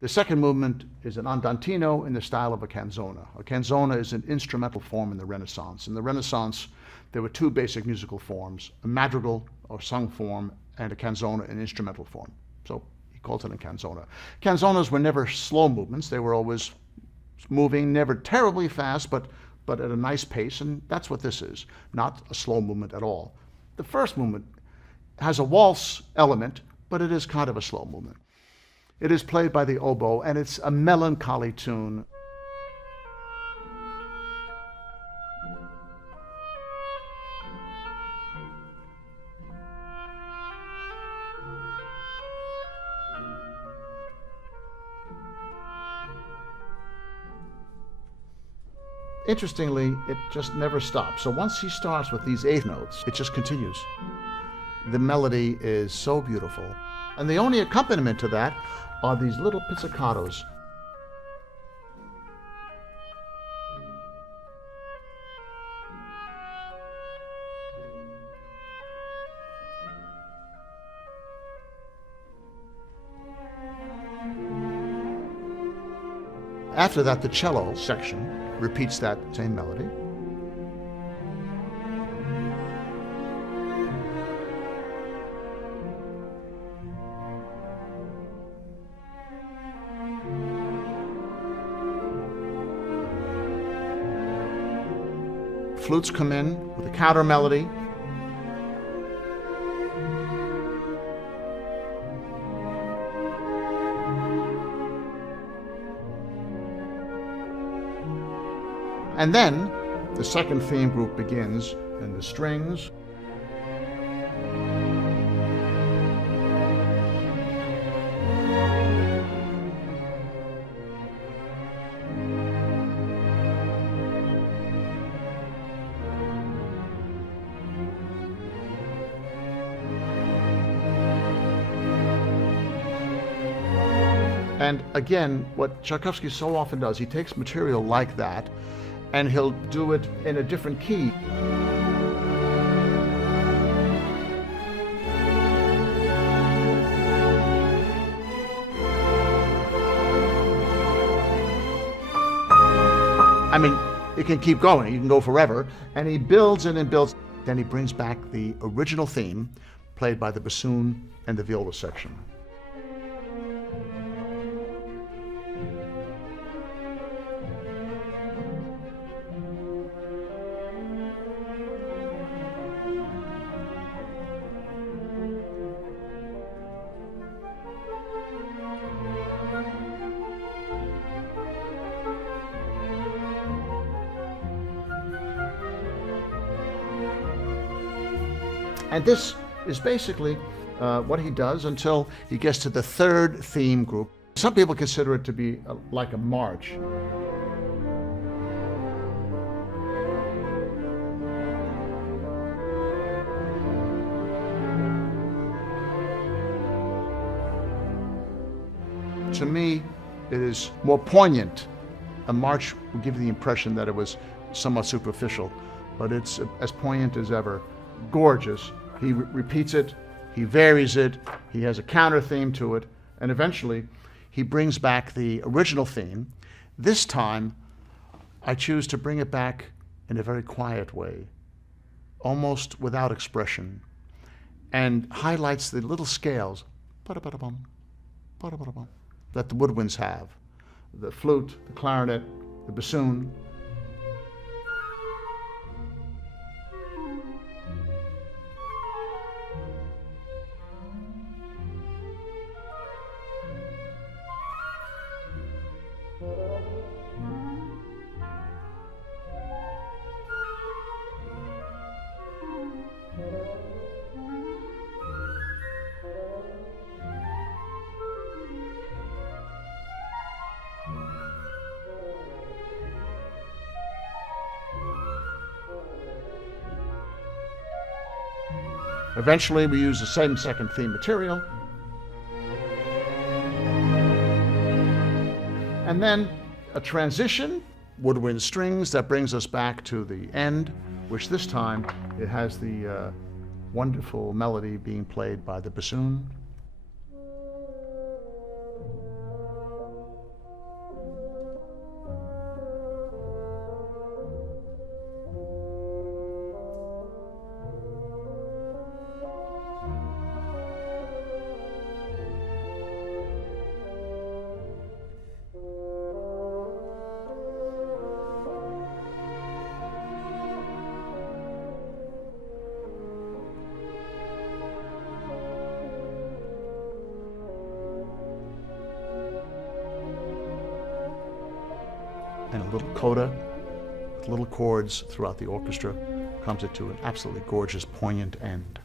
The second movement is an andantino in the style of a canzona. A canzona is an instrumental form in the Renaissance. In the Renaissance, there were two basic musical forms, a madrigal or sung form and a canzona in instrumental form. So he calls it a canzona. Canzonas were never slow movements. They were always moving, never terribly fast, but at a nice pace, and that's what this is, not a slow movement at all. The first movement has a waltz element, but it is kind of a slow movement. It is played by the oboe, and it's a melancholy tune. Interestingly, it just never stops. So once he starts with these eighth notes, it just continues. The melody is so beautiful. And the only accompaniment to that are these little pizzicatos. After that, the cello section repeats that same melody. Flutes come in with a counter melody. And then the second theme group begins, and the strings. And again, what Tchaikovsky so often does, he takes material like that and he'll do it in a different key. I mean, it can keep going, you can go forever, and he builds it and builds. Then he brings back the original theme, played by the bassoon and the viola section. And this is basically what he does until he gets to the third theme group. Some people consider it to be like a march. To me, it is more poignant. A march would give the impression that it was somewhat superficial, but it's as poignant as ever. Gorgeous. He repeats it, he varies it, he has a counter theme to it, and eventually he brings back the original theme. This time, I choose to bring it back in a very quiet way, almost without expression, and highlights the little scales that the woodwinds have. The flute, the clarinet, the bassoon. Eventually, we use the same second theme material. And then a transition, woodwind strings, that brings us back to the end, which this time it has the wonderful melody being played by the bassoon. and a little coda with little chords throughout the orchestra comes it to an absolutely gorgeous, poignant end.